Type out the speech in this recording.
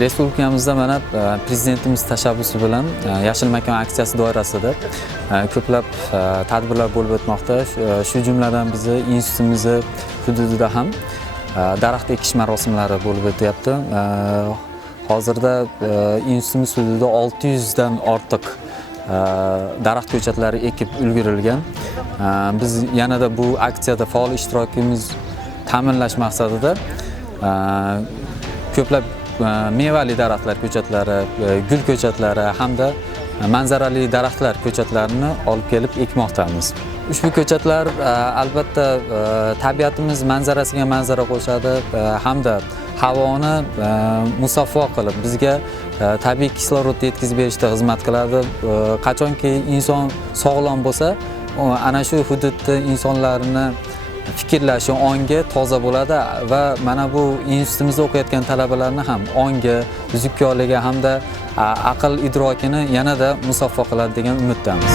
respublikamizda mana e, prezidentimiz tashabbusi bilan e, yashil makon aksiyasi doirasida e, ko'plab tadbirlar bo'lib o'tmoqda. Shu- jumladan bizni institutimizni hududida ham daraxt ekish marosimlari bo'lib o'tyapti. Hozirda institutimiz hududida 600 dan ortiq daraxt ko'chatlari ekib ulgurilgan. Biz yanada bu aksiyada faol ishtirokimiz ta'minlash maqsadida ko'plab mevali daraxtlar ko'chatlari, gul ko'chatlari hamda manzarali daraxtlar ko'chatlarini olib kelib ekmoqdamiz. Ushbu ko'chatlar albatta tabiatimiz manzarasiga manzara qo'shadi hamda havoni musaffo qilib bizga tabiiy kislorod yetkazib berishda xizmat qiladi. Qachonki inson sog'lom bo'lsa, ana shu hududni insonlarni fikrlashi ongi toza bo'ladi va mana bu institutimizda o'qiyotgan talabalarni ham ongi zukkoligi hamda aql idrokini yanada musaffo qiladi degan umiddamiz.